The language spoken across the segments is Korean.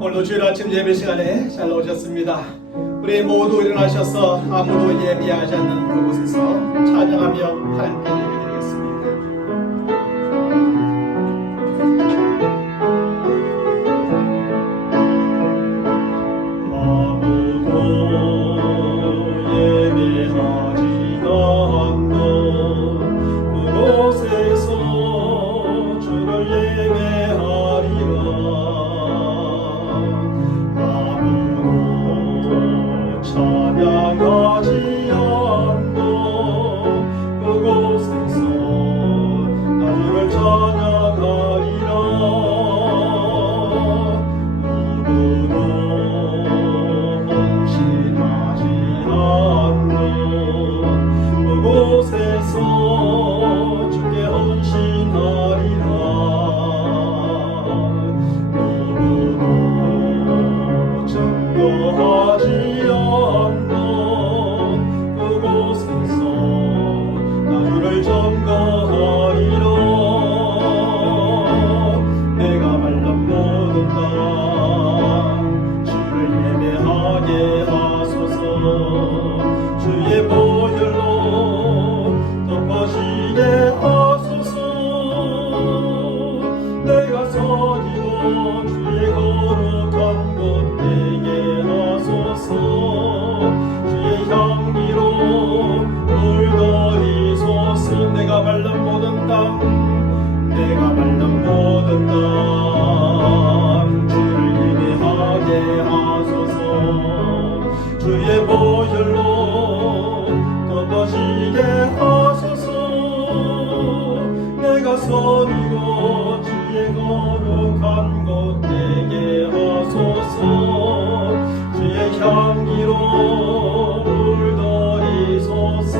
오늘도 주일 아침 예배 시간에 잘 오셨습니다. 우리 모두 일어나셔서 아무도 예배하지 않는 그곳에서 찬양하며 하나님께 예배드리겠습니다. 주의 보혈로 덮어지게 하소서. 내가 서리고 주의 거룩한 곳 되게 하소서. 주의 향기로 물들이소서.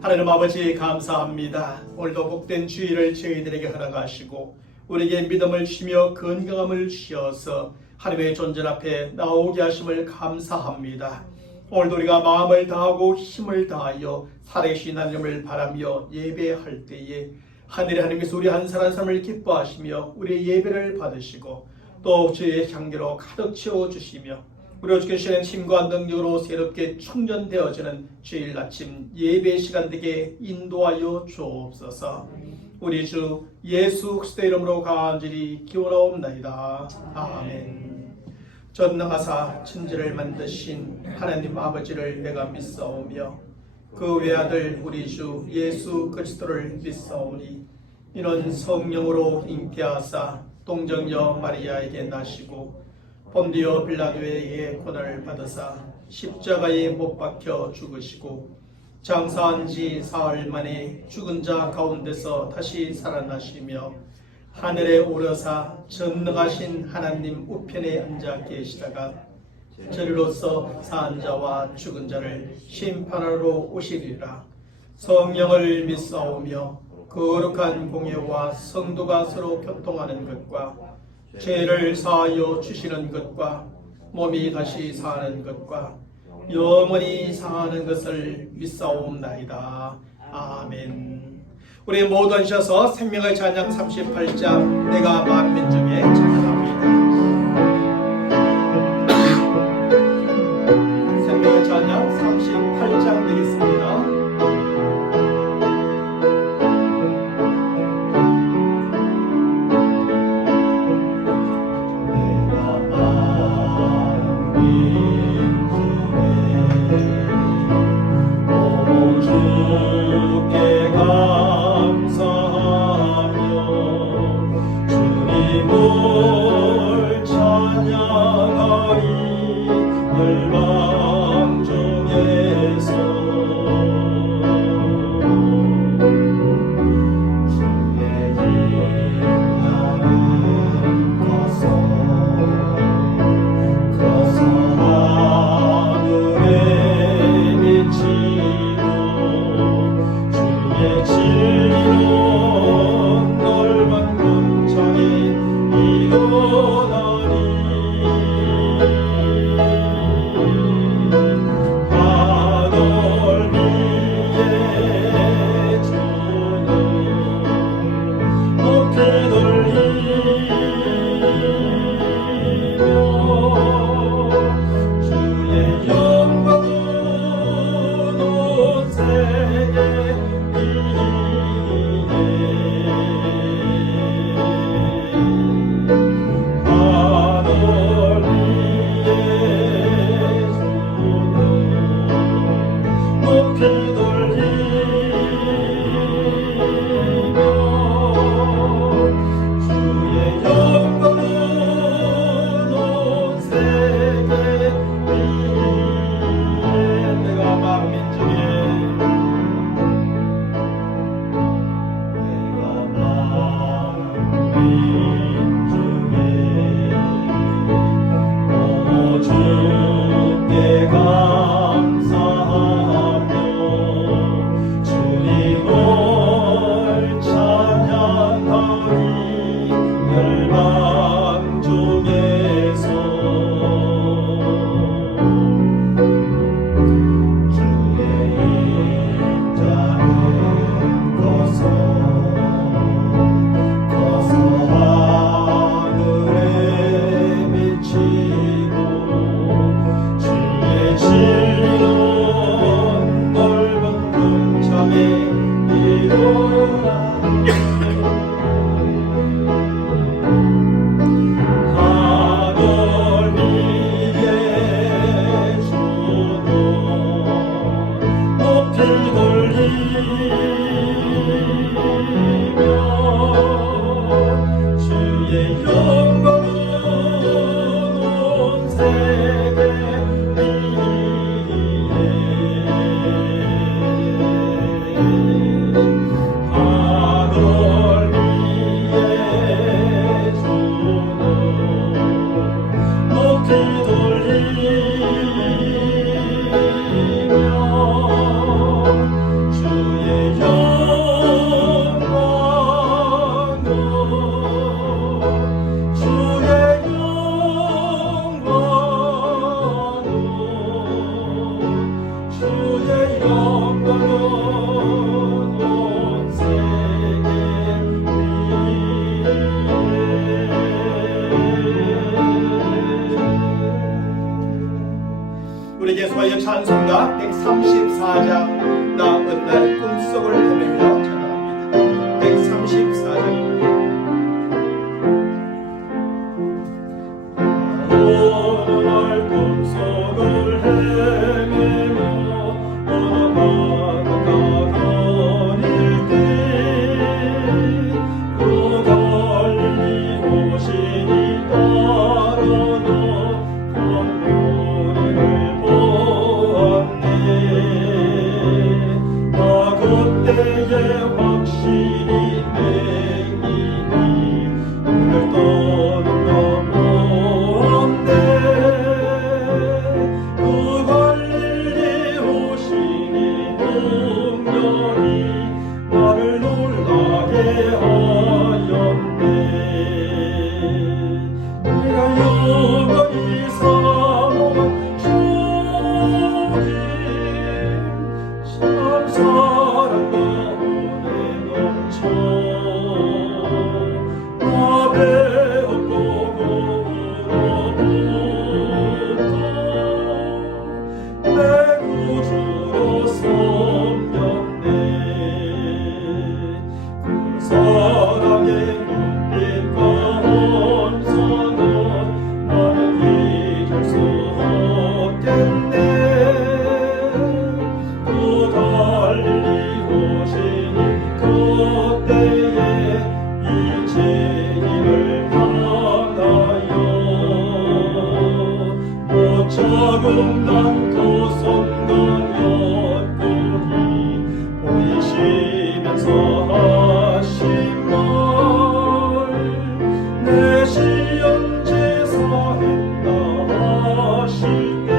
하나님 아버지 감사합니다. 오늘도 복된 주일을 저희들에게 허락하시고 우리에게 믿음을 주시며 건강함을 주셔서 하나님의 존재 앞에 나오게 하심을 감사합니다. 오늘도 우리가 마음을 다하고 힘을 다하여 살아계신 하나님을 바라며 예배할 때에 하늘의 하나님께서 우리 한 사람 한 사람을 기뻐하시며 우리의 예배를 받으시고 또 주의 향기로 가득 채워주시며 우리 주께 주시는 힘과 능력으로 새롭게 충전되어지는 주일 아침 예배 시간 되게 인도하여 주옵소서. 우리 주 예수 그리스도의 이름으로 간절히 기원하옵나이다. 아멘. 전능하사 천지를 만드신 하나님 아버지를 내가 믿사오며 그 외아들 우리 주 예수 그리스도를 믿사오니 이는 성령으로 잉태하사 동정녀 마리아에게 나시고 본디오 빌라도에게 고난을 받으사 십자가에 못 박혀 죽으시고 장사한 지 사흘 만에 죽은 자 가운데서 다시 살아나시며 하늘에 오르사 전능하신 하나님 우편에 앉아 계시다가 저리로서 산 자와 죽은 자를 심판하러 오시리라. 성령을 믿사오며 거룩한 공예와 성도가 서로 교통하는 것과 죄를 사하여 주시는 것과 몸이 다시 사는 것과 영원히 사는 것을 믿사옵나이다. 아멘. 우리 모두 앉으셔서 생명의 찬양 38장 내가 만민 중에 찬양합니다. 생명의 찬양 38장 되겠습니다. 그들 우리 예수와의 찬송가 134장 나은 날 꿈속을 헤매며 찬양합니다. 134장입니다. 어느 날 꿈속을 헤매며 어느 바닷가 거닐 때 그 갈릴리 오시니 따라도 그때에 확실히 내 힘이 눈을 떠는 거 보았네. 그 갈릴리 오시니 능력이 나를 놀라게 하였네. 내가 영원히 사모한 주님 참 사랑과 은혜 넘쳐 나 배웠고 고로부터 내 구주로 섬겼네. 그 사랑의 눈빛과 온선은 나는 잊을 수 없겠네. 갈릴리 오시니 그때에 이 죄인을 향하여 못자국 난그 손과 옆구리 보이시면서 하신 말 내 시험제사 했다 하실 때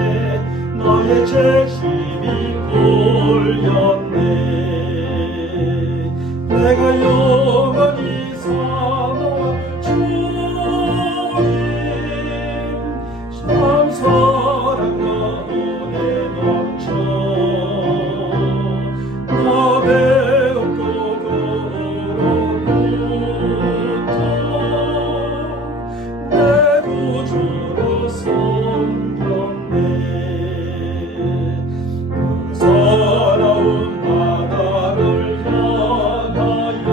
나의 죄심이 올렸네. 내가 영원히 사모한 주님 참 사랑과 은혜 넘쳐 나 배웠고 그로부터 내 구주로 섬겼네. 사나운 바다를 향하여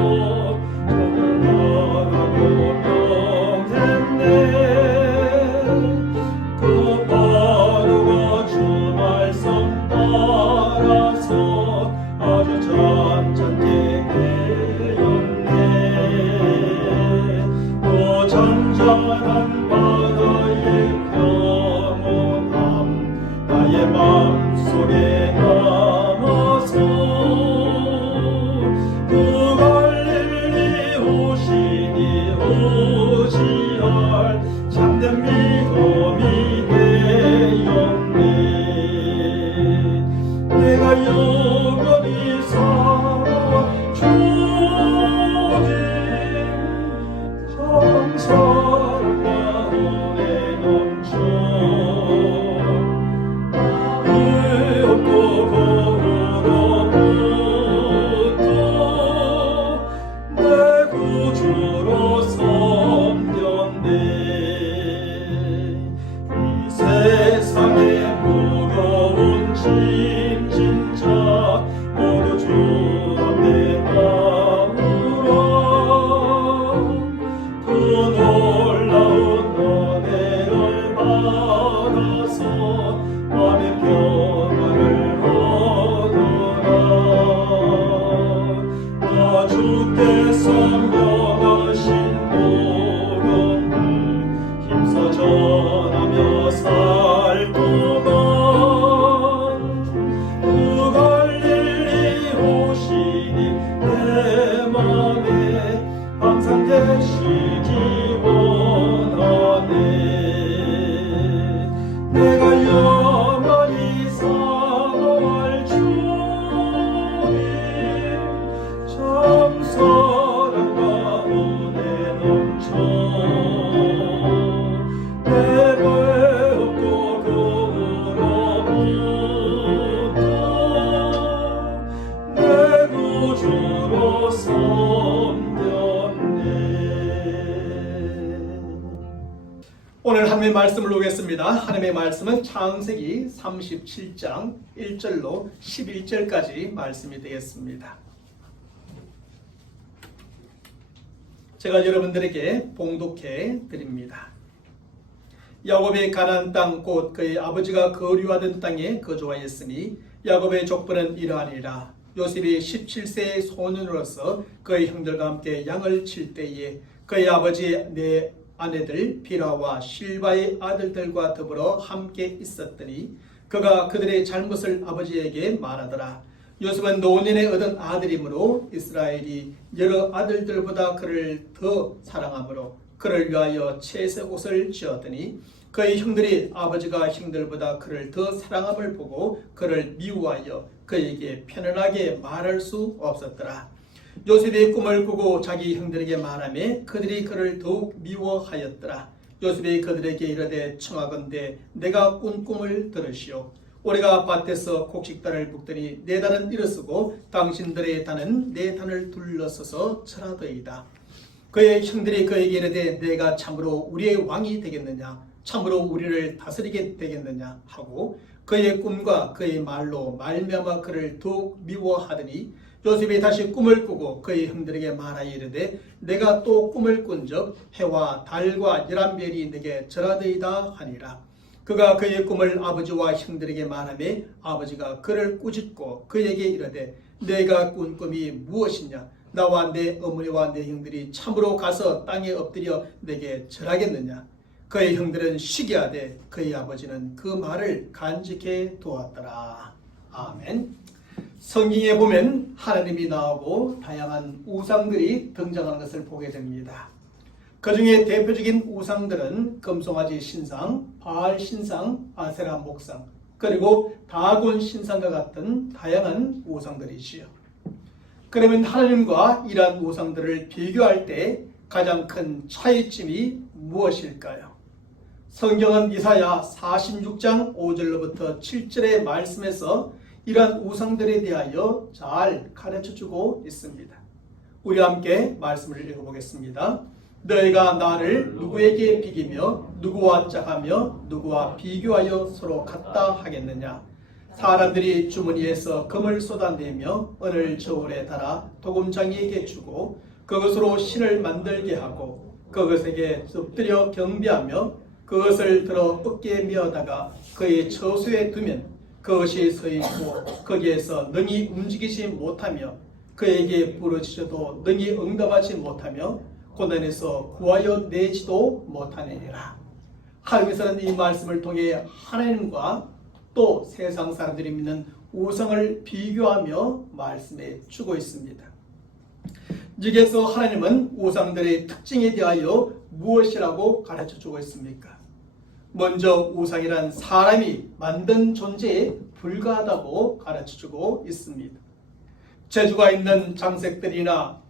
주께서 명하신 복음을 힘써 전하며 살 동안 그 갈릴리 오시니 내 맘에 항상 계시기 원하네. 내가 영원히 사모할 주님 참 사랑과 은혜 넘쳐 내 죄 없고 그로부터 내 구주로 섬겼네. 오늘 하나님의 말씀을 보겠습니다. 하나님의 말씀은 창세기 37장 1절로 11절까지 말씀이 되겠습니다. 제가 여러분들에게 봉독해 드립니다. 야곱의 가나안 땅 곧 그의 아버지가 거류하던 땅에 거주하였으니 야곱의 족보는 이러하니라. 요셉이 17세의 소년으로서 그의 형들과 함께 양을 칠 때에 그의 아버지의 네 아내들 비라와 실바의 아들들과 더불어 함께 있었더니 그가 그들의 잘못을 아버지에게 말하더라. 요셉은 노년에 얻은 아들이므로 이스라엘이 여러 아들들보다 그를 더 사랑하므로 그를 위하여 채색 옷을 지었더니 그의 형들이 아버지가 형들보다 그를 더 사랑함을 보고 그를 미워하여 그에게 편안하게 말할 수 없었더라. 요셉이 꿈을 꾸고 자기 형들에게 말하며 그들이 그를 더욱 미워하였더라. 요셉이 그들에게 이르되 청하건대 내가 꾼 꿈을 들으시오. 우리가 밭에서 곡식단을 붓더니 네 단은 일어서고 당신들의 단은 네 단을 둘러서서 철하더이다. 그의 형들이 그에게 이르되 내가 참으로 우리의 왕이 되겠느냐, 참으로 우리를 다스리게 되겠느냐 하고 그의 꿈과 그의 말로 말미암아 그를 더욱 미워하더니 요셉이 다시 꿈을 꾸고 그의 형들에게 말하여 이르되 내가 또 꿈을 꾼적 해와 달과 11별이 내게 절하더이다 하니라. 그가 그의 꿈을 아버지와 형들에게 말하며 아버지가 그를 꾸짖고 그에게 이르되 내가 꾼 꿈이 무엇이냐, 나와 내 어머니와 내 형들이 참으로 가서 땅에 엎드려 내게 절하겠느냐. 그의 형들은 시기하되 그의 아버지는 그 말을 간직해 두었더라. 아멘. 성경에 보면 하나님이 나오고 다양한 우상들이 등장하는 것을 보게 됩니다. 그 중에 대표적인 우상들은 금송아지 신상, 바알 신상, 아세라 목상, 그리고 다곤 신상과 같은 다양한 우상들이지요. 그러면 하나님과 이러한 우상들을 비교할 때 가장 큰 차이점이 무엇일까요? 성경은 이사야 46장 5절로부터 7절의 말씀에서 이러한 우상들에 대하여 잘 가르쳐주고 있습니다. 우리 함께 말씀을 읽어보겠습니다. 너희가 나를 누구에게 비기며 누구와 짝하며 누구와 비교하여 서로 같다 하겠느냐. 사람들이 주머니에서 금을 쏟아내며 은을 저울에 달아 도금장이에게 주고 그것으로 신을 만들게 하고 그것에게 엎드려 경배하며 그것을 들어 어깨에 메어다가 그의 처소에 두면 그것이 서 있고 거기에서 능히 움직이지 못하며 그에게 부르짖어도 능히 응답하지 못하며 고난에서 구하여 내지도 못하느니라. 하나님께서는 이 말씀을 통해 하나님과 또 세상 사람들이 믿는 우상을 비교하며 말씀해 주고 있습니다. 여기에서 하나님은 우상들의 특징에 대하여 무엇이라고 가르쳐 주고 있습니까? 먼저 우상이란 사람이 만든 존재에 불과하다고 가르쳐 주고 있습니다. 재주가 있는 장색들이나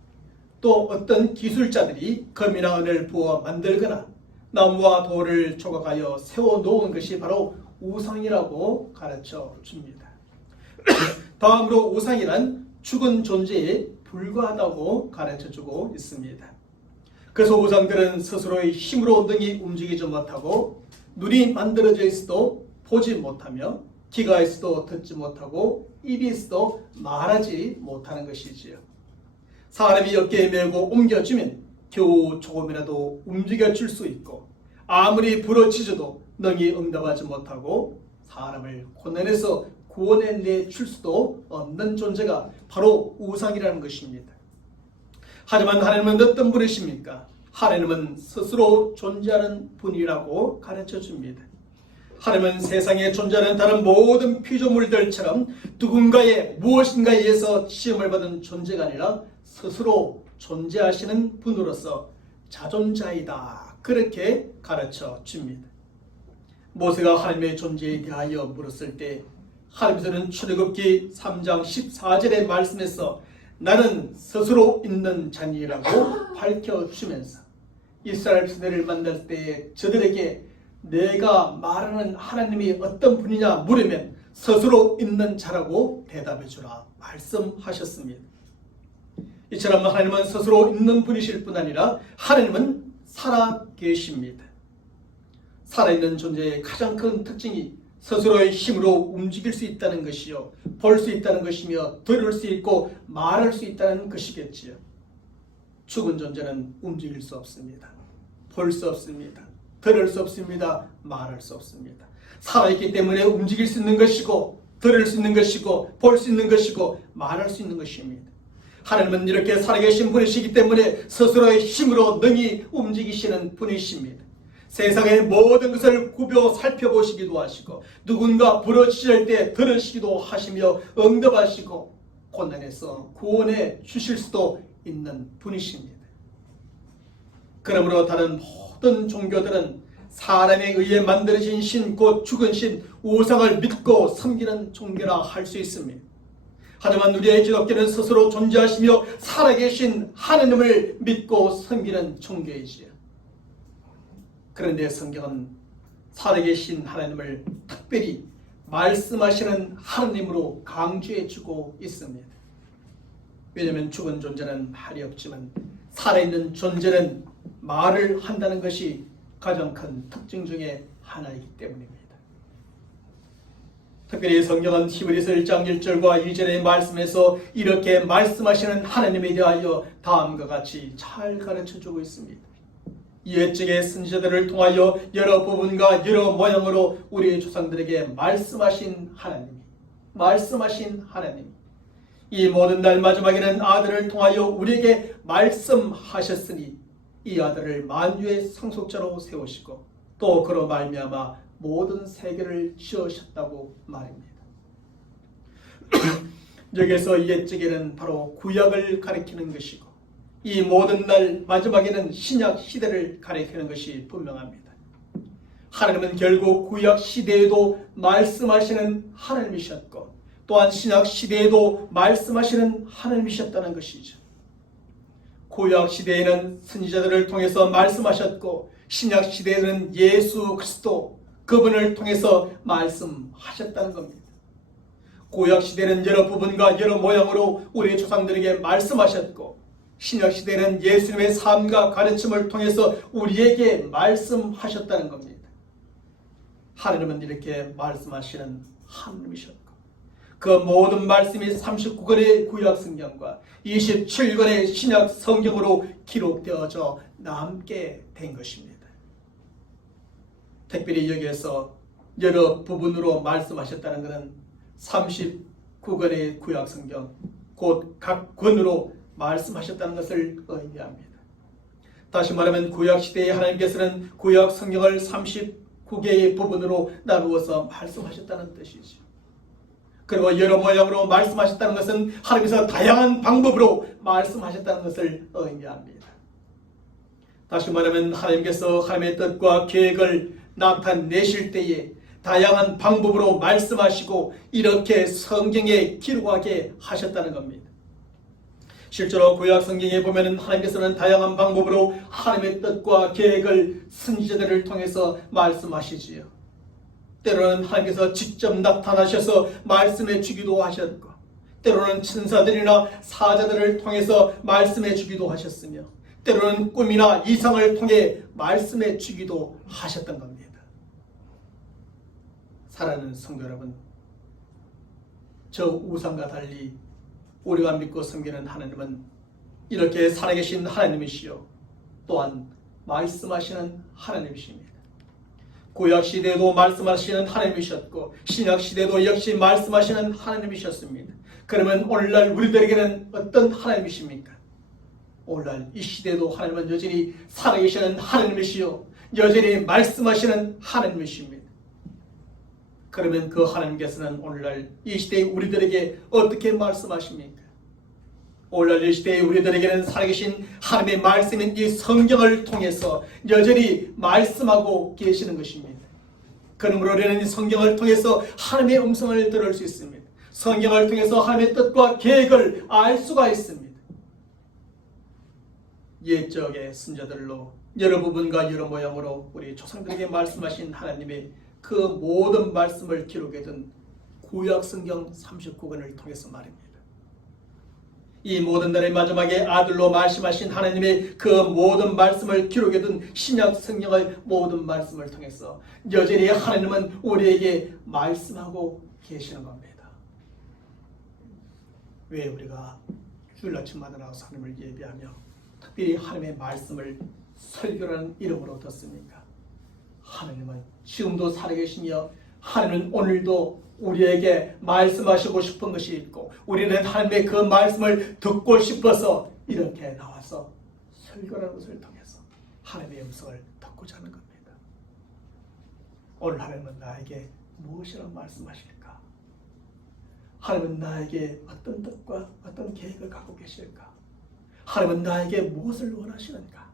또 어떤 기술자들이 금이나 은을 부어 만들거나 나무와 돌을 조각하여 세워놓은 것이 바로 우상이라고 가르쳐 줍니다. 다음으로 우상이란 죽은 존재에 불과하다고 가르쳐 주고 있습니다. 그래서 우상들은 스스로의 힘으로 능히 움직이지 못하고 눈이 만들어져 있어도 보지 못하며 귀가 있어도 듣지 못하고 입이 있어도 말하지 못하는 것이지요. 사람이 어깨에 메고 옮겨주면 겨우 조금이라도 움직여줄 수 있고 아무리 부러지져도 능히 응답하지 못하고 사람을 고난에서 구원해내 줄 수도 없는 존재가 바로 우상이라는 것입니다. 하지만 하나님은 어떤 분이십니까? 하나님은 스스로 존재하는 분이라고 가르쳐 줍니다. 하나님은 세상에 존재하는 다른 모든 피조물들처럼 누군가의 무엇인가에 의해서 시험을 받은 존재가 아니라 스스로 존재하시는 분으로서 자존자이다. 그렇게 가르쳐 줍니다. 모세가 하나님의 존재에 대하여 물었을 때 하나님께서는 출애굽기 3장 14절의 말씀에서 나는 스스로 있는 자니라고 밝혀주면서 이스라엘 백성들을 만날 때 저들에게 내가 말하는 하나님이 어떤 분이냐 물으면 스스로 있는 자라고 대답해 주라 말씀하셨습니다. 이처럼 하나님은 스스로 있는 분이실 뿐 아니라 하나님은 살아 계십니다. 살아있는 존재의 가장 큰 특징이 스스로의 힘으로 움직일 수 있다는 것이요, 볼 수 있다는 것이며 들을 수 있고 말할 수 있다는 것이겠지요. 죽은 존재는 움직일 수 없습니다. 볼 수 없습니다. 들을 수 없습니다. 말할 수 없습니다. 살아있기 때문에 움직일 수 있는 것이고 들을 수 있는 것이고 볼 수 있는 것이고 말할 수 있는 것입니다. 하나님은 이렇게 살아계신 분이시기 때문에 스스로의 힘으로 능히 움직이시는 분이십니다. 세상의 모든 것을 굽여 살펴보시기도 하시고 누군가 부르짖을 때 들으시기도 하시며 응답하시고 고난에서 구원해 주실 수도 있는 분이십니다. 그러므로 다른 모든 종교들은 사람에 의해 만들어진 신, 곧 죽은 신, 우상을 믿고 섬기는 종교라 할 수 있습니다. 하지만 우리의 기독교는 스스로 존재하시며 살아계신 하나님을 믿고 섬기는 종교이지요. 그런데 성경은 살아계신 하나님을 특별히 말씀하시는 하나님으로 강조해주고 있습니다. 왜냐하면 죽은 존재는 말이 없지만 살아있는 존재는 말을 한다는 것이 가장 큰 특징 중에 하나이기 때문입니다. 특별히 성경은 히브리서 1장 1절과 2절의 말씀에서 이렇게 말씀하시는 하나님에 대하여 다음과 같이 잘 가르쳐주고 있습니다. 옛적의 선지자들을 통하여 여러 부분과 여러 모양으로 우리 조상들에게 말씀하신 하나님, 이 모든 날 마지막에는 아들을 통하여 우리에게 말씀하셨으니 이 아들을 만유의 상속자로 세우시고 또 그로 말미암아 모든 세계를 지으셨다고 말입니다. 여기서 옛적에는 바로 구약을 가리키는 것이고 이 모든 날 마지막에는 신약 시대를 가리키는 것이 분명합니다. 하나님은 결국 구약 시대에도 말씀하시는 하나님이셨고 또한 신약 시대에도 말씀하시는 하나님이셨다는 것이죠. 구약 시대에는 선지자들을 통해서 말씀하셨고 신약 시대에는 예수 그리스도 그분을 통해서 말씀하셨다는 겁니다. 구약 시대는 여러 부분과 여러 모양으로 우리 조상들에게 말씀하셨고 신약 시대는 예수님의 삶과 가르침을 통해서 우리에게 말씀하셨다는 겁니다. 하나님은 이렇게 말씀하시는 하나님이셨고 그 모든 말씀이 39권의 구약 성경과 27권의 신약 성경으로 기록되어져 남게 된 것입니다. 특별히 여기에서 여러 부분으로 말씀하셨다는 것은 39권의 구약 성경 곧 각 권으로 말씀하셨다는 것을 의미합니다. 다시 말하면 구약 시대에 하나님께서는 구약 성경을 39개의 부분으로 나누어서 말씀하셨다는 뜻이죠. 그리고 여러 모양으로 말씀하셨다는 것은 하나님께서 다양한 방법으로 말씀하셨다는 것을 의미합니다. 다시 말하면 하나님께서 하나님의 뜻과 계획을 나타내실 때에 다양한 방법으로 말씀하시고 이렇게 성경에 기록하게 하셨다는 겁니다. 실제로 구약 성경에 보면 하나님께서는 다양한 방법으로 하나님의 뜻과 계획을 선지자들을 통해서 말씀하시지요. 때로는 하나님께서 직접 나타나셔서 말씀해 주기도 하셨고 때로는 천사들이나 사자들을 통해서 말씀해 주기도 하셨으며 때로는 꿈이나 이상을 통해 말씀해 주기도 하셨던 겁니다. 사랑하는 성도 여러분, 저 우상과 달리 우리가 믿고 섬기는 하나님은 이렇게 살아계신 하나님이시요 또한 말씀하시는 하나님이십니다. 구약 시대에도 말씀하시는 하나님이셨고 신약 시대도 역시 말씀하시는 하나님이셨습니다. 그러면 오늘날 우리들에게는 어떤 하나님이십니까? 오늘날 이 시대에도 하나님은 여전히 살아계시는 하나님이시요 여전히 말씀하시는 하나님이십니다. 그러면 그 하나님께서는 오늘날 이 시대의 우리들에게 어떻게 말씀하십니까? 오늘날 이 시대의 우리들에게는 살아계신 하나님의 말씀인 이 성경을 통해서 여전히 말씀하고 계시는 것입니다. 그러므로 우리는 이 성경을 통해서 하나님의 음성을 들을 수 있습니다. 성경을 통해서 하나님의 뜻과 계획을 알 수가 있습니다. 옛적의 선자들로 여러 부분과 여러 모양으로 우리 조상들에게 말씀하신 하나님의 그 모든 말씀을 기록해둔 구약 성경 39권을 통해서 말입니다. 이 모든 날의 마지막에 아들로 말씀하신 하나님의 그 모든 말씀을 기록해둔 신약 성경의 모든 말씀을 통해서 여전히 하나님은 우리에게 말씀하고 계시는 겁니다. 왜 우리가 주일 아침마다 나와서 하나님을 예배하며 특별히 하나님의 말씀을 설교라는 이름으로 듣습니까? 하나님은 지금도 살아계시며 하나님은 오늘도 우리에게 말씀하시고 싶은 것이 있고 우리는 하나님의 그 말씀을 듣고 싶어서 이렇게 나와서 설교라는 것을 통해서 하나님의 음성을 듣고자 하는 겁니다. 오늘 하나님은 나에게 무엇이라고 말씀하실까? 하나님은 나에게 어떤 뜻과 어떤 계획을 갖고 계실까? 하나님은 나에게 무엇을 원하시는가?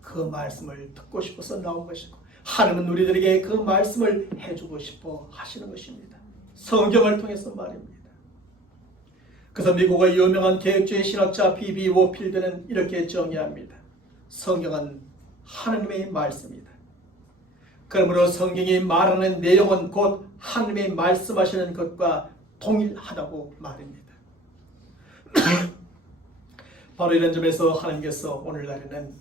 그 말씀을 듣고 싶어서 나온 것이고 하나님은 우리들에게 그 말씀을 해주고 싶어 하시는 것입니다. 성경을 통해서 말입니다. 그래서 미국의 유명한 개혁주의 신학자 B.B. 워필드는 이렇게 정의합니다. 성경은 하나님의 말씀이다. 그러므로 성경이 말하는 내용은 곧 하나님의 말씀하시는 것과 동일하다고 말입니다. 바로 이런 점에서 하나님께서 오늘날에는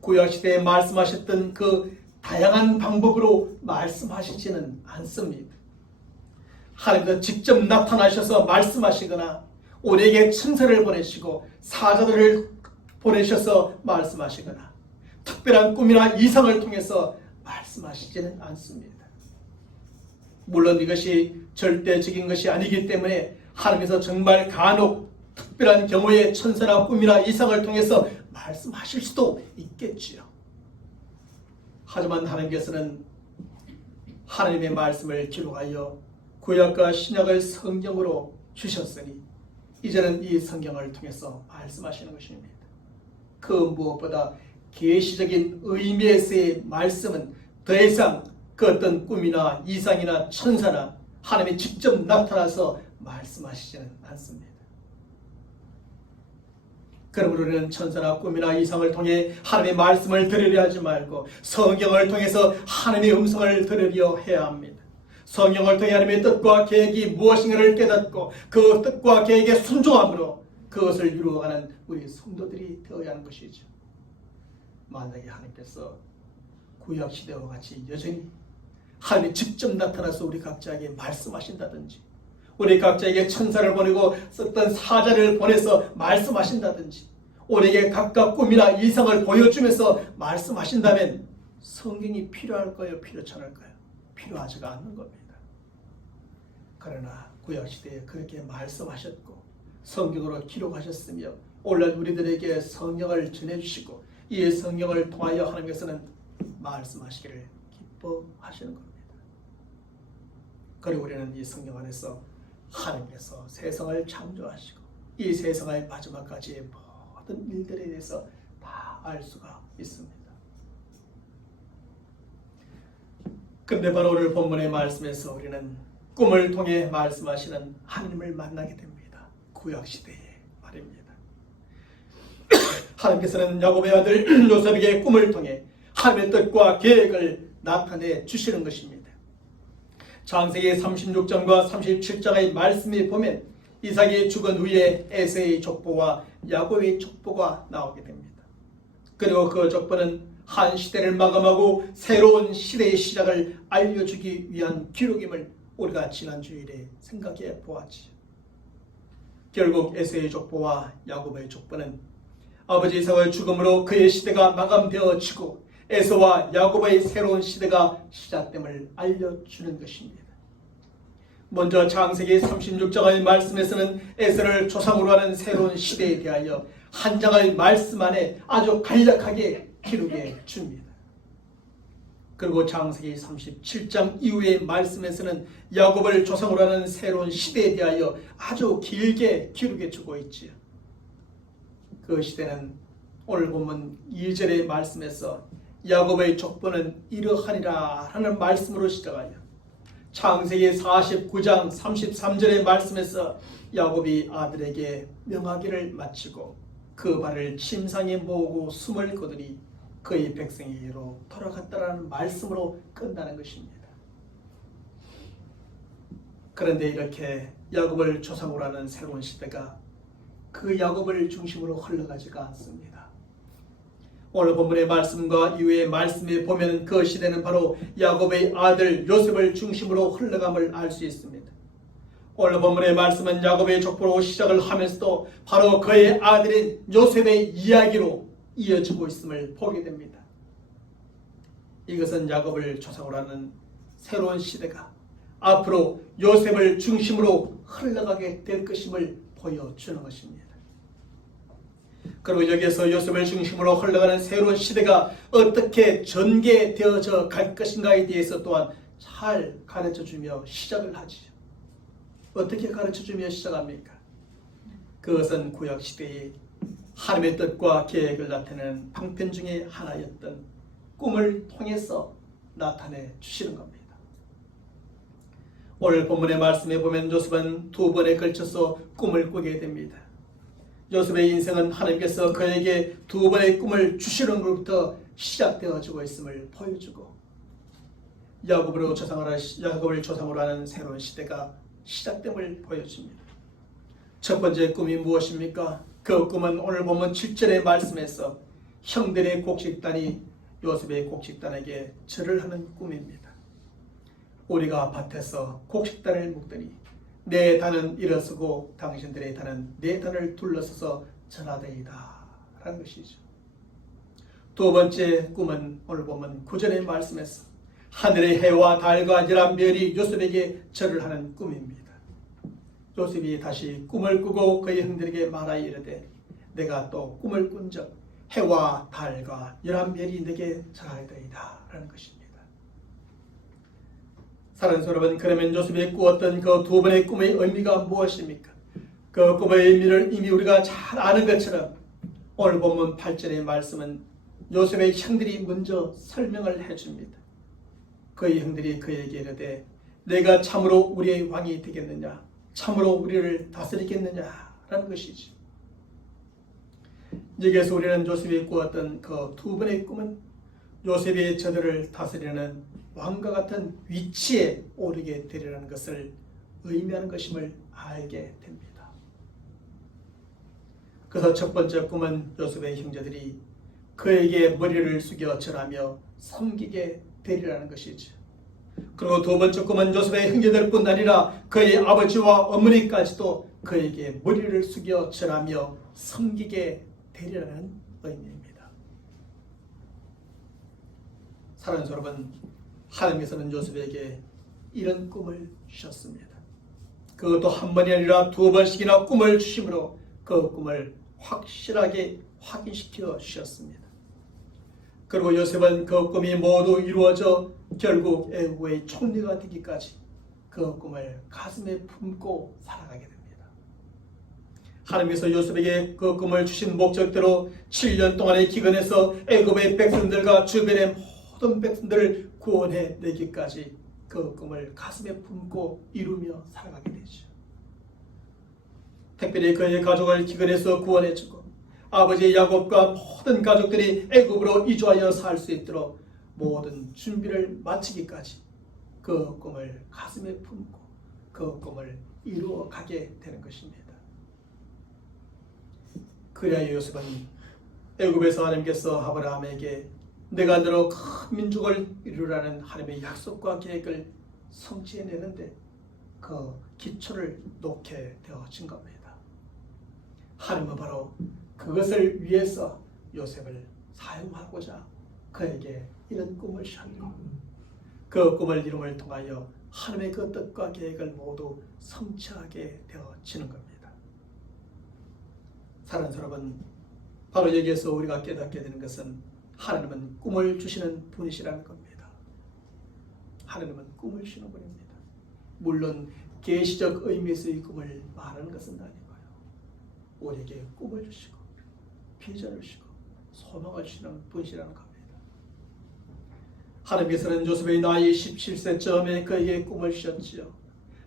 구약시대에 말씀하셨던 그 다양한 방법으로 말씀하시지는 않습니다. 하나님은 직접 나타나셔서 말씀하시거나 우리에게 천사를 보내시고 사자들을 보내셔서 말씀하시거나 특별한 꿈이나 이상을 통해서 말씀하시지는 않습니다. 물론 이것이 절대적인 것이 아니기 때문에 하나님께서 정말 간혹 특별한 경우에 천사나 꿈이나 이상을 통해서 말씀하실 수도 있겠지요. 하지만 하나님께서는 하나님의 말씀을 기록하여 구약과 신약을 성경으로 주셨으니 이제는 이 성경을 통해서 말씀하시는 것입니다. 그 무엇보다 계시적인 의미에서의 말씀은 더 이상 그 어떤 꿈이나 이상이나 천사나 하나님이 직접 나타나서 말씀하시지는 않습니다. 그러므로 우리는 천사나 꿈이나 이상을 통해 하나님의 말씀을 들으려 하지 말고 성경을 통해서 하나님의 음성을 들으려 해야 합니다. 성경을 통해 하나님의 뜻과 계획이 무엇인가를 깨닫고 그 뜻과 계획에 순종함으로 그것을 이루어가는 우리 성도들이 되어야 하는 것이죠. 만약에 하나님께서 구약시대와 같이 여전히 하나님이 직접 나타나서 우리 각자에게 말씀하신다든지 우리 각자에게 천사를 보내고 썼던 사자를 보내서 말씀하신다든지 우리에게 각각 꿈이나 이상을 보여주면서 말씀하신다면 성경이 필요할까요? 필요치 않을까요? 필요하지가 않는 겁니다. 그러나 구약시대에 그렇게 말씀하셨고 성경으로 기록하셨으며 오늘날 우리들에게 성경을 전해주시고 이 성경을 통하여 하나님께서는 말씀하시기를 기뻐하시는 겁니다. 그리고 우리는 이 성경 안에서 하나님께서 세상을 창조하시고 이 세상의 마지막까지의 모든 일들에 대해서 다 알 수가 있습니다. 근데 바로 오늘 본문의 말씀에서 우리는 꿈을 통해 말씀하시는 하나님을 만나게 됩니다. 구약시대에 말입니다. 하나님께서는 야곱의 아들 요셉에게 꿈을 통해 하나님의 뜻과 계획을 나타내 주시는 것입니다. 창세기 36장과 37장의 말씀에 보면 이삭이 죽은 후에 에서의 족보와 야곱의 족보가 나오게 됩니다. 그리고 그 족보는 한 시대를 마감하고 새로운 시대의 시작을 알려주기 위한 기록임을 우리가 지난 주일에 생각해 보았지요. 결국 에서의 족보와 야곱의 족보는 아버지 이삭의 죽음으로 그의 시대가 마감되어지고 에서와 야곱의 새로운 시대가 시작됨을 알려주는 것입니다. 먼저 창세기 36장의 말씀에서는 에서를 조상으로 하는 새로운 시대에 대하여 한 장의 말씀 안에 아주 간략하게 기록해 줍니다. 그리고 창세기 37장 이후의 말씀에서는 야곱을 조상으로 하는 새로운 시대에 대하여 아주 길게 기록해 주고 있지요. 그 시대는 오늘 본문 2절의 말씀에서 야곱의 족보는 이러하니라 라는 말씀으로 시작하여 창세기 49장 33절의 말씀에서 야곱이 아들에게 명하기를 마치고 그 발을 침상에 모으고 숨을 거두니 그의 백성에게로 돌아갔다라는 말씀으로 끝나는 것입니다. 그런데 이렇게 야곱을 조상으로 하는 새로운 시대가 그 야곱을 중심으로 흘러가지가 않습니다. 오늘 본문의 말씀과 이후의 말씀에 보면 그 시대는 바로 야곱의 아들 요셉을 중심으로 흘러감을 알 수 있습니다. 오늘 본문의 말씀은 야곱의 족보로 시작을 하면서도 바로 그의 아들인 요셉의 이야기로 이어지고 있음을 보게 됩니다. 이것은 야곱을 조상으로 하는 새로운 시대가 앞으로 요셉을 중심으로 흘러가게 될 것임을 보여주는 것입니다. 그리고 여기에서 요셉을 중심으로 흘러가는 새로운 시대가 어떻게 전개되어져 갈 것인가에 대해서 또한 잘 가르쳐주며 시작을 하지요. 어떻게 가르쳐주며 시작합니까? 그것은 구약시대의 하나님의 뜻과 계획을 나타내는 방편 중에 하나였던 꿈을 통해서 나타내 주시는 겁니다. 오늘 본문의 말씀에 보면 요셉은 두 번에 걸쳐서 꿈을 꾸게 됩니다. 요셉의 인생은 하나님께서 그에게 두 번의 꿈을 주시는 것부터 시작되어지고 있음을 보여주고 야곱을 조상으로 하는 새로운 시대가 시작됨을 보여줍니다. 첫 번째 꿈이 무엇입니까? 그 꿈은 오늘 보면 7절의 말씀에서 형들의 곡식단이 요셉의 곡식단에게 절을 하는 꿈입니다. 우리가 밭에서 곡식단을 묶더니 내 단은 일어서고 당신들의 단은 내 단을 둘러서서 절하되이다 라는 것이죠. 두 번째 꿈은 오늘 보면 9절의 말씀에서 하늘의 해와 달과 열한 별이 요셉에게 절을 하는 꿈입니다. 요셉이 다시 꿈을 꾸고 그의 형들에게 말하여 이르되 내가 또 꿈을 꾼 적 해와 달과 열한 별이 내게 절하되이다 라는 것입니다. 사랑하는 여러분, 그러면 요셉이 꾸었던 그 두 번의 꿈의 의미가 무엇입니까? 그 꿈의 의미를 이미 우리가 잘 아는 것처럼 오늘 본문 8절의 말씀은 요셉의 형들이 먼저 설명을 해줍니다. 그의 형들이 그에게 이르되 내가 참으로 우리의 왕이 되겠느냐? 참으로 우리를 다스리겠느냐? 라는 것이지. 여기에서 우리는 요셉이 꾸었던 그 두 번의 꿈은 요셉이 저들을 다스리는 왕과 같은 위치에 오르게 되리라는 것을 의미하는 것임을 알게 됩니다. 그래서 첫 번째 꿈은 요셉의 형제들이 그에게 머리를 숙여 절하며 섬기게 되리라는 것이죠. 그리고 두 번째 꿈은 요셉의 형제들뿐 아니라 그의 아버지와 어머니까지도 그에게 머리를 숙여 절하며 섬기게 되리라는 의미입니다. 사랑하는 여러분, 하나님께서는 요셉에게 이런 꿈을 주셨습니다. 그것도 한 번이 아니라 두 번씩이나 꿈을 주심으로 그 꿈을 확실하게 확인시켜 주셨습니다. 그리고 요셉은 그 꿈이 모두 이루어져 결국 애국의 총리가 되기까지 그 꿈을 가슴에 품고 살아가게 됩니다. 하나님께서 요셉에게 그 꿈을 주신 목적대로 7년 동안의 기근에서 애굽의 백성들과 주변의 모든 백성들을 구원해 내기까지 그 꿈을 가슴에 품고 이루며 살아가게 되죠. 특별히 그의 가족을 기근에서 구원해주고 아버지 야곱과 모든 가족들이 애굽으로 이주하여 살 수 있도록 모든 준비를 마치기까지 그 꿈을 가슴에 품고 그 꿈을 이루어 가게 되는 것입니다. 그래야 요셉은 애굽에서 하나님께서 아브라함에게 내가 너로 큰 민족을 이루라는 하나님의 약속과 계획을 성취해내는데 그 기초를 놓게 되어진 겁니다. 하나님은 바로 그것을 위해서 요셉을 사용하고자 그에게 이런 꿈을 주셨고 그 꿈을 이룸을 통하여 하나님의 그 뜻과 계획을 모두 성취하게 되어지는 겁니다. 사랑하는 여러분, 바로 여기에서 우리가 깨닫게 되는 것은 하나님은 꿈을 주시는 분이시라는 겁니다. 하나님은 꿈을 주시는 분입니다. 물론 계시적 의미에서의 꿈을 말하는 것은 아니고요. 우리에게 꿈을 주시고 비전을 주시고 소망을 주시는 분이시라는 겁니다. 하나님께서는 요셉의 나이 17세쯤에 그에게 꿈을 주셨지요.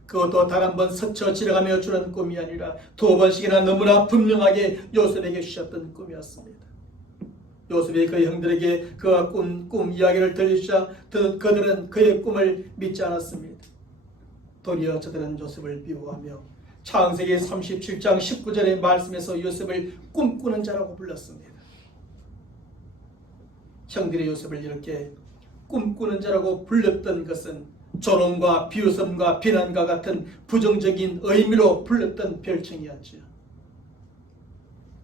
그것도 단 한 번 스쳐 지나가며 주는 꿈이 아니라 2번씩이나 너무나 분명하게 요셉에게 주셨던 꿈이었습니다. 요셉이 그 형들에게 그가 꿈 이야기를 들려주자 그들은 그의 꿈을 믿지 않았습니다. 도리어 저들은 요셉을 비호하며 창세기 37장 19절의 말씀에서 요셉을 꿈꾸는 자라고 불렀습니다. 형들이 요셉을 이렇게 꿈꾸는 자라고 불렀던 것은 조롱과 비웃음과 비난과 같은 부정적인 의미로 불렀던 별칭이었지요.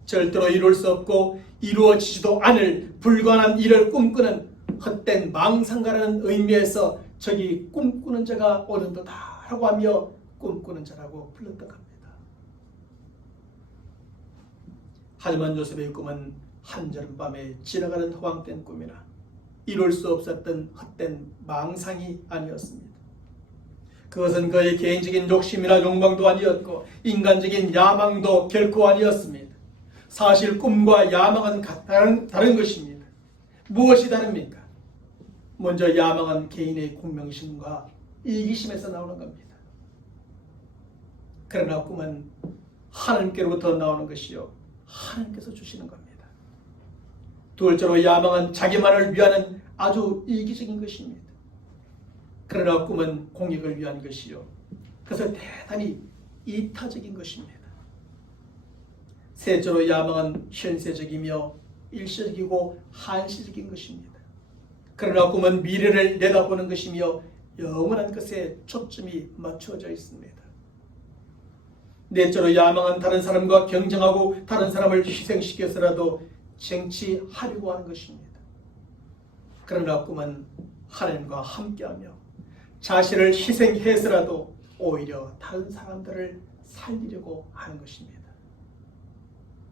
절대로 이룰 수 없고 이루어지지도 않을 불가능한 일을 꿈꾸는 헛된 망상가라는 의미에서 저기 꿈꾸는 자가 오는도다 라고 하며 꿈꾸는 자라고 불렀던 겁니다. 하지만 요셉의 꿈은 한여름밤에 지나가는 허황된 꿈이나 이룰 수 없었던 헛된 망상이 아니었습니다. 그것은 그의 개인적인 욕심이나 욕망도 아니었고 인간적인 야망도 결코 아니었습니다. 사실 꿈과 야망은 다른 것입니다. 무엇이 다릅니까? 먼저 야망은 개인의 공명심과 이기심에서 나오는 겁니다. 그러나 꿈은 하나님께로부터 나오는 것이요 하나님께서 주시는 겁니다. 둘째로 야망은 자기만을 위하는 아주 이기적인 것입니다. 그러나 꿈은 공익을 위한 것이요 그래서 대단히 이타적인 것입니다. 셋째로 야망은 현세적이며 일시적이고 한시적인 것입니다. 그러나 꿈은 미래를 내다보는 것이며 영원한 것에 초점이 맞춰져 있습니다. 넷째로 야망은 다른 사람과 경쟁하고 다른 사람을 희생시켜서라도 쟁취하려고 하는 것입니다. 그러나 꿈은 하나님과 함께하며 자신을 희생해서라도 오히려 다른 사람들을 살리려고 하는 것입니다.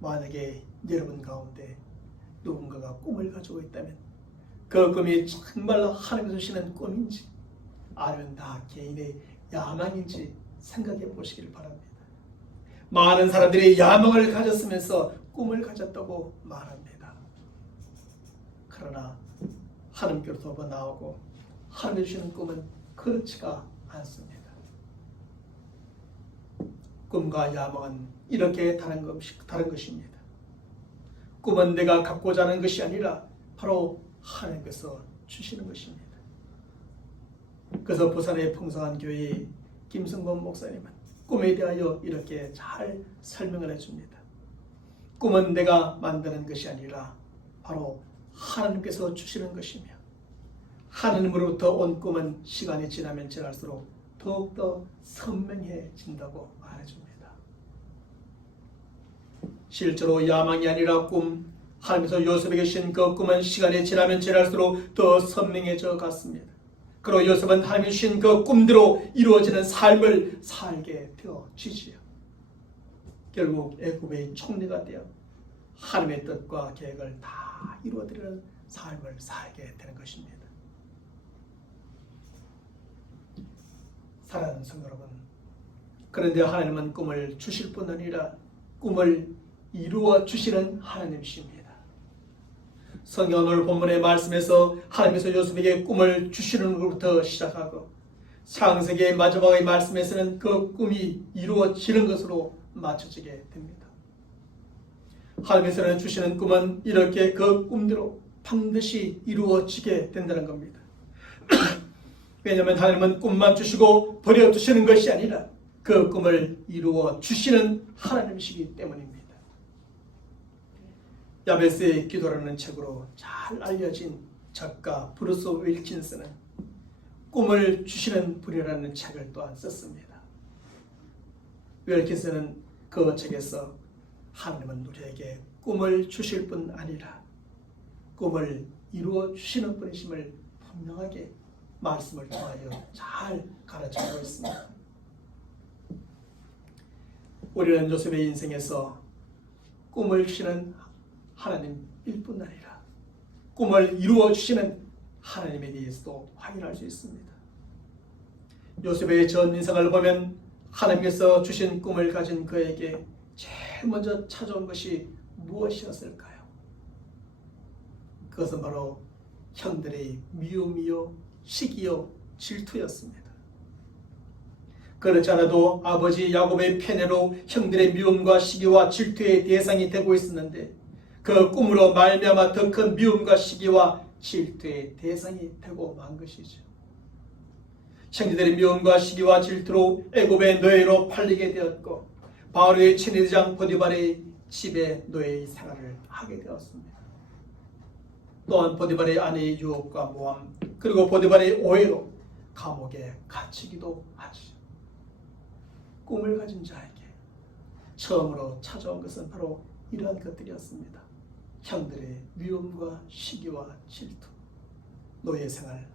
만약에 여러분 가운데 누군가가 꿈을 가지고 있다면 그 꿈이 정말로 하나님께서 주시는 꿈인지 아니면 다 개인의 야망인지 생각해 보시길 바랍니다. 많은 사람들이 야망을 가졌으면서 꿈을 가졌다고 말합니다. 그러나 하나님께로부터 나오고 하나님이 주시는 꿈은 그렇지가 않습니다. 꿈과 야망은 이렇게 다른 것입니다. 꿈은 내가 갖고자 하는 것이 아니라 바로 하나님께서 주시는 것입니다. 그래서 부산의 풍성한 교회의 김성범 목사님은 꿈에 대하여 이렇게 잘 설명을 해줍니다. 꿈은 내가 만드는 것이 아니라 바로 하나님께서 주시는 것이며 하나님으로부터 온 꿈은 시간이 지나면 지날수록 더욱더 선명해진다고 말해줍니다. 실제로 야망이 아니라 꿈, 하나님께서 요셉에게 주신 그 꿈은 시간이 지나면 지날수록 더 선명해져 갔습니다. 그리고 요셉은 하나님이 주신 그 꿈대로 이루어지는 삶을 살게 되어지지요. 결국 애굽의 총리가 되어 하나님의 뜻과 계획을 다 이루어드리는 삶을 살게 되는 것입니다. 사랑하는 성도 여러분, 그런데 하나님은 꿈을 주실 뿐 아니라 꿈을 이루어 주시는 하나님이십니다. 성경 오늘 본문의 말씀에서 하나님께서 요셉에게 꿈을 주시는 것부터 시작하고 창세기의 마지막의 말씀에서는 그 꿈이 이루어지는 것으로 맞춰지게 됩니다. 하나님께서는 주시는 꿈은 이렇게 그 꿈대로 반드시 이루어지게 된다는 겁니다. 왜냐하면 하나님은 꿈만 주시고 버려두시는 것이 아니라 그 꿈을 이루어 주시는 하나님이시기 때문입니다. 야베스의 기도라는 책으로 잘 알려진 작가 브루스 윌킨스는 꿈을 주시는 분이라는 책을 또한 썼습니다. 윌킨스는 그 책에서 하나님은 우리에게 꿈을 주실 뿐 아니라 꿈을 이루어 주시는 분이심을 분명하게 말씀을 통하여 잘 가르쳐주고 있습니다. 우리는 요셉의 인생에서 꿈을 주시는 하나님일 뿐 아니라 꿈을 이루어 주시는 하나님에 대해서도 확인할 수 있습니다. 요셉의 전 인생을 보면 하나님께서 주신 꿈을 가진 그에게 제일 먼저 찾아온 것이 무엇이었을까요? 그것은 바로 형들의 미움이요, 시기요, 질투였습니다. 그렇지 않아도 아버지 야곱의 패내로 형들의 미움과 시기와 질투의 대상이 되고 있었는데 그 꿈으로 말미암아 더 큰 미움과 시기와 질투의 대상이 되고 만 것이죠. 형제들의 미움과 시기와 질투로 애굽의 노예로 팔리게 되었고 바로의 친위대장 보디발의 집에 노예의 생활을 하게 되었습니다. 또한 보디발의 아내의 유혹과 모함 그리고 보디발의 오해로 감옥에 갇히기도 하죠. 꿈을 가진 자에게 처음으로 찾아온 것은 바로 이러한 것들이었습니다. 형들의 미움과 시기와 질투, 노예 생활,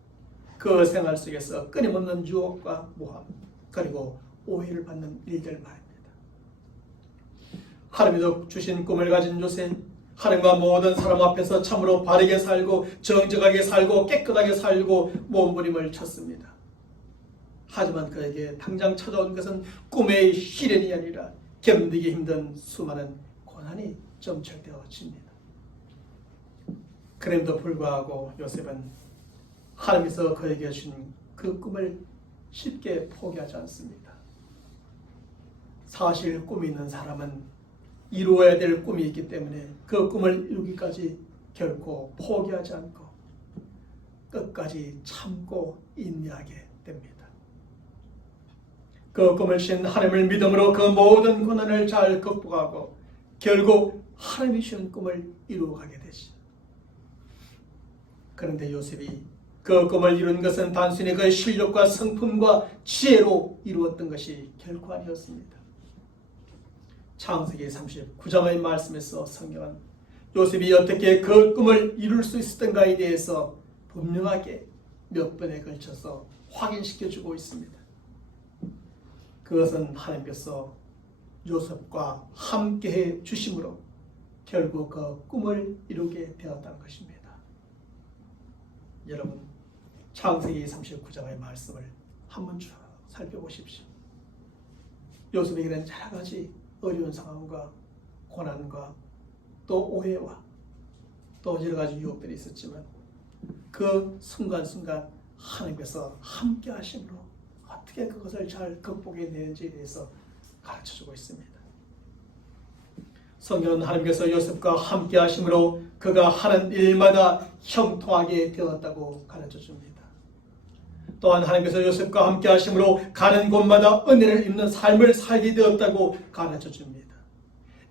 그 생활 속에서 끊임없는 유혹과 모함, 그리고 오해를 받는 일들 말입니다. 하나님이 주신 꿈을 가진 요셉, 하나님과 모든 사람 앞에서 참으로 바르게 살고 정직하게 살고 깨끗하게 살고 몸부림을 쳤습니다. 하지만 그에게 당장 찾아온 것은 꿈의 시련이 아니라 견디기 힘든 수많은 고난이 점철되어집니다. 그럼에도 불구하고 요셉은 하나님께서 그에게 주신 그 꿈을 쉽게 포기하지 않습니다. 사실 꿈이 있는 사람은 이루어야 될 꿈이 있기 때문에 그 꿈을 이루기까지 결코 포기하지 않고 끝까지 참고 인내하게 됩니다. 그 꿈을 신 하나님을 믿음으로 그 모든 고난을 잘 극복하고 결국 하나님이 주신 꿈을 이루어가게 되죠. 그런데 요셉이 그 꿈을 이룬 것은 단순히 그의 실력과 성품과 지혜로 이루었던 것이 결코 아니었습니다. 창세기 39장의 말씀에서 성경은 요셉이 어떻게 그 꿈을 이룰 수 있었던가에 대해서 분명하게 몇 번에 걸쳐서 확인시켜주고 있습니다. 그것은 하나님께서 요셉과 함께해 주심으로 결국 그 꿈을 이루게 되었다는 것입니다. 여러분, 창세기 39장의 말씀을 한번 쭉 살펴보십시오. 요셉에게는 여러 가지 어려운 상황과 고난과 또 오해와 또 여러 가지 유혹들이 있었지만 그 순간순간 하나님께서 함께 하심으로 어떻게 그것을 잘 극복해내는지에 대해서 가르쳐주고 있습니다. 성경은 하나님께서 요셉과 함께 하심으로 그가 하는 일마다 형통하게 되었다고 가르쳐줍니다. 또한 하나님께서 요셉과 함께 하심으로 가는 곳마다 은혜를 입는 삶을 살게 되었다고 가르쳐줍니다.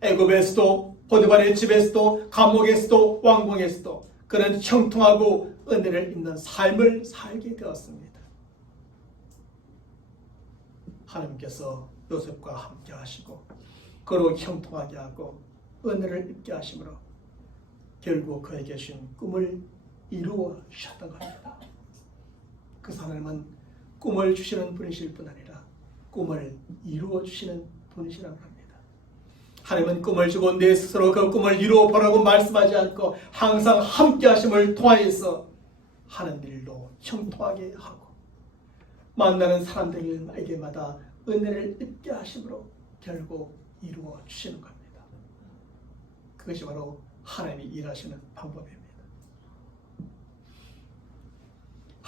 애굽에서도 보디발의 집에서도 감옥에서도 왕궁에서도 그는 형통하고 은혜를 입는 삶을 살게 되었습니다. 하나님께서 요셉과 함께 하시고 그로 형통하게 하고 은혜를 입게 하심으로 결국 그에게 주신 꿈을 이루어 주셨던 겁니다. 그 하나님은 꿈을 주시는 분이실 뿐 아니라 꿈을 이루어 주시는 분이시라고 합니다. 하나님은 꿈을 주고 내 스스로 그 꿈을 이루어 보라고 말씀하지 않고 항상 함께 하심을 통하여서 하는 일도 형통하게 하고 만나는 사람들에게마다 은혜를 입게 하심으로 결국 이루어 주시는 겁니다. 그것이 바로 하나님이 일하시는 방법입니다.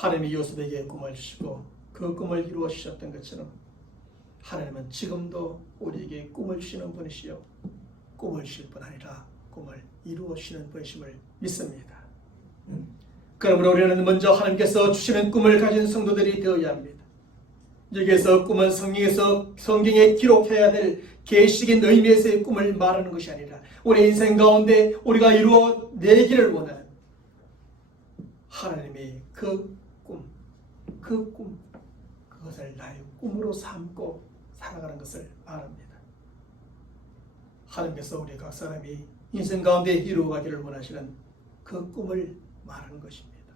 하나님이 요셉에게 꿈을 주시고 그 꿈을 이루어 주셨던 것처럼 하나님은 지금도 우리에게 꿈을 주시는 분이시요 꿈을 주실 뿐 아니라 꿈을 이루어 주시는 분이심을 믿습니다. 그러므로 우리는 먼저 하나님께서 주시는 꿈을 가진 성도들이 되어야 합니다. 여기에서 꿈은 성경에 기록해야 될 계시적인 의미에서의 꿈을 말하는 것이 아니라 우리 인생 가운데 우리가 이루어내기를 원하는 하나님의 그것을 나의 꿈으로 삼고 살아가는 것을 말합니다. 하나님께서 우리 각 사람이 인생 가운데 이루어가기를 원하시는 그 꿈을 말하는 것입니다.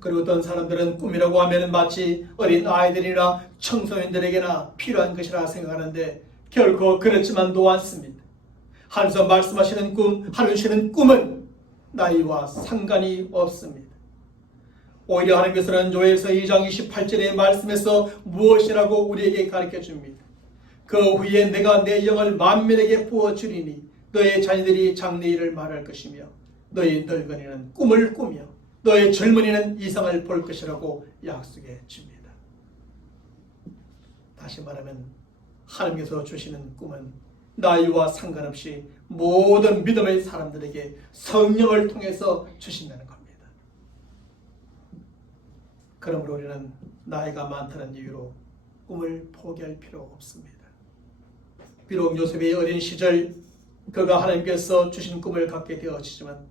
그리고 어떤 사람들은 꿈이라고 하면 마치 어린 아이들이나 청소년들에게나 필요한 것이라 생각하는데 결코 그렇지만도 않습니다. 하나님께서 말씀하시는 꿈, 하나님께서는 꿈은 나이와 상관이 없습니다. 오히려 하나님께서는 요엘서 2장 28절의 말씀에서 무엇이라고 우리에게 가르쳐 줍니다. 그 후에 내가 내 영을 만민에게 부어주리니 너의 자녀들이 장래일을 말할 것이며 너의 늙은이는 꿈을 꾸며 너의 젊은이는 이상을 볼 것이라고 약속해 줍니다. 다시 말하면 하나님께서 주시는 꿈은 나이와 상관없이 모든 믿음의 사람들에게 성령을 통해서 주신다는 겁니다. 그러므로 우리는 나이가 많다는 이유로 꿈을 포기할 필요 없습니다. 비록 요셉의 어린 시절 그가 하나님께서 주신 꿈을 갖게 되었지만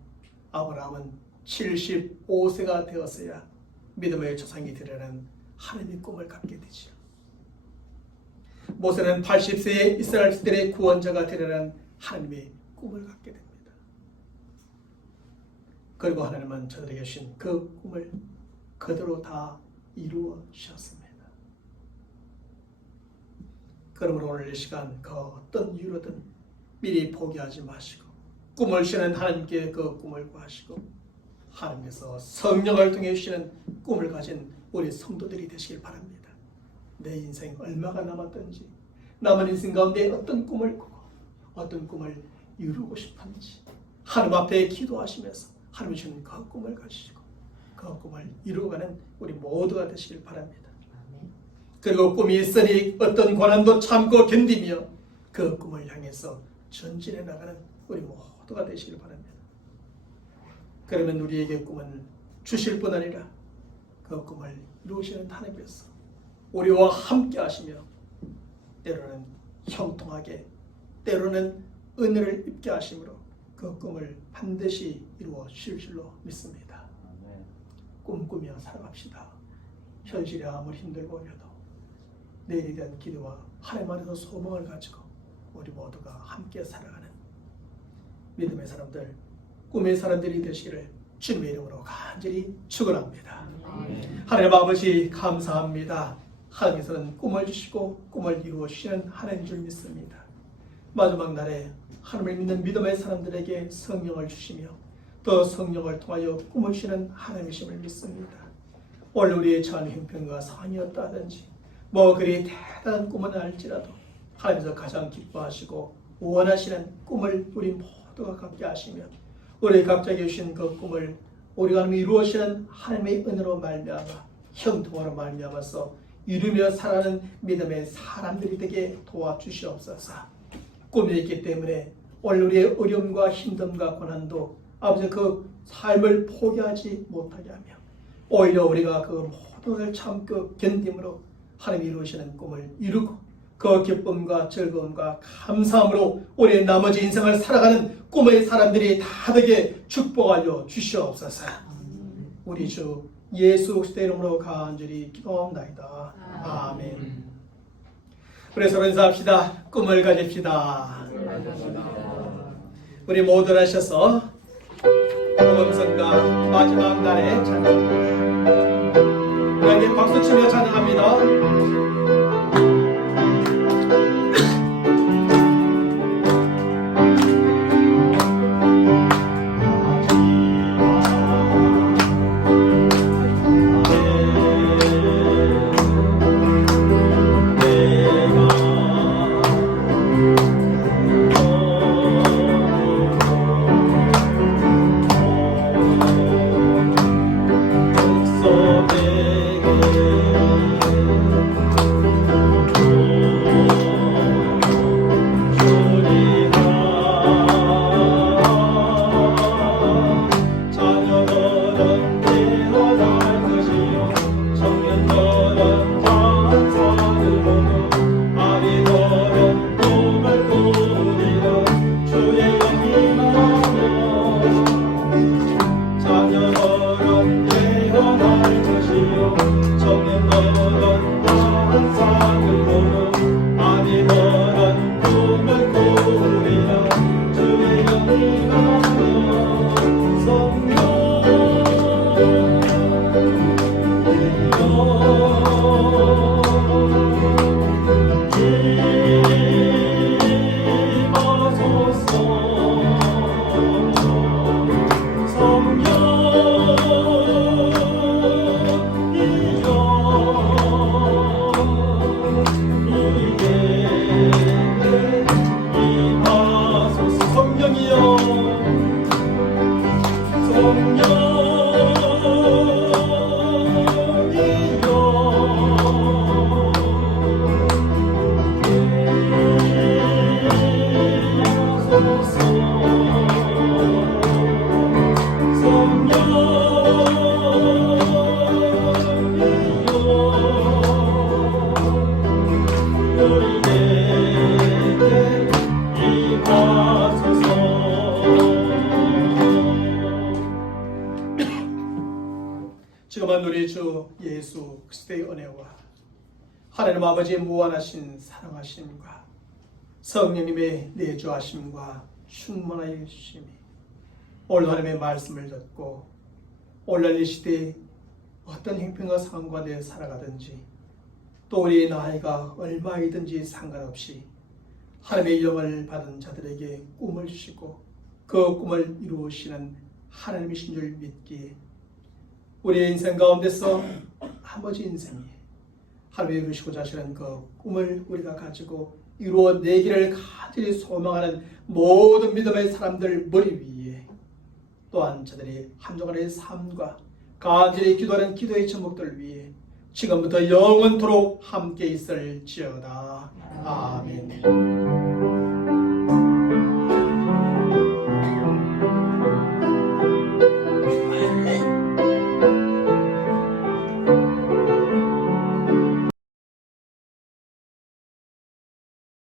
아브라함은 75세가 되었어야 믿음의 조상이 되려는 하나님의 꿈을 갖게 되죠. 모세는 80세에 이스라엘들의 구원자가 되려는 하나님의 꿈을 갖게 됩니다. 그리고 하나님은 저들에게 주신 그 꿈을 그대로 다 이루어주셨습니다. 그러므로 오늘 이 시간 그 어떤 이유로든 미리 포기하지 마시고 꿈을 주시는 하나님께 그 꿈을 구하시고 하나님께서 성령을 통해 주시는 꿈을 가진 우리 성도들이 되시길 바랍니다. 내 인생 얼마가 남았든지 남은 인생 가운데 어떤 꿈을 꾸고 어떤 꿈을 이루고 싶은지 하나님 앞에 기도하시면서 하나님 주신 그 꿈을 가지시고 그 꿈을 이루어가는 우리 모두가 되시길 바랍니다. 그리고 꿈이 있으니 어떤 고난도 참고 견디며 그 꿈을 향해서 전진해 나가는 우리 모두가 되시길 바랍니다. 그러면 우리에게 꿈은 주실 뿐 아니라 그 꿈을 이루시는 하나님께서 우리와 함께 하시며 때로는 형통하게 때로는 은혜를 입게 하심으로 그 꿈을 반드시 이루어 주실 줄로 믿습니다. 꿈꾸며 살아갑시다. 현실이 아무리 힘들고 어려도 내일에 대한 기대와 하나님 안에서 소망을 가지고 우리 모두가 함께 살아가는 믿음의 사람들, 꿈의 사람들이 되시기를 주님의 이름으로 간절히 축원합니다. 하나님 아버지 감사합니다. 하나님께서는 꿈을 주시고 꿈을 이루어 주시는 하나님인 줄 믿습니다. 마지막 날에 하나님을 믿는 믿음의 사람들에게 성령을 주시며 또 성령을 통하여 꿈을 주시는 하나님이심을 믿습니다. 오늘 우리의 전 형편과 상황이었다든지 뭐 그리 대단한 꿈은 알지라도 하나님께서 가장 기뻐하시고 원하시는 꿈을 우리 모두가 갖게 하시며 우리 각자에게 주신 그 꿈을 우리가 이루어지는 하나님의 은혜로 말미암아 형통으로 말미암아서 이루며 살아가는 믿음의 사람들이 되게 도와주시옵소서. 꿈이 있기 때문에 오늘 우리의 어려움과 힘듦과 고난도 아버지 그 삶을 포기하지 못하게 하며 오히려 우리가 그 모든 것을 참고 견딤으로 하나님이 이루시는 꿈을 이루고 그 기쁨과 즐거움과 감사함으로 우리의 나머지 인생을 살아가는 꿈의 사람들이 다 되게 축복하여 주시옵소서. 우리 주 예수 그리스도의 이름으로 간절히 기도합니다. 아멘. 우리 서로 인사합시다. 꿈을 가집시다. 우리 모두 하셔서 음성과 마지막 날에 찬양 우리에게 박수치며 찬양합니다. 지금은 우리 주 예수 그리스도의 은혜와 하나님 아버지의 무한하신 사랑하심과 성령님의 내주하심과 충만하여 주심이 오늘 하나님의 말씀을 듣고 오늘 이 시대에 어떤 형편과 상황 가운데 살아가든지 또 우리의 나이가 얼마이든지 상관없이 하나님의 영을 받은 자들에게 꿈을 주시고 그 꿈을 이루시는 하나님이신 줄 믿기에 우리의 인생 가운데서 아버지 인생에 하나님이 이루시고자 하시는 그 꿈을 우리가 가지고 이루어내기를 간절히 소망하는 모든 믿음의 사람들 머리 위에 또한 저들이 한 주간의 삶과 간절히 기도하는 기도의 제목들 위에 지금부터 영원토록 함께 있을지어다. 아멘.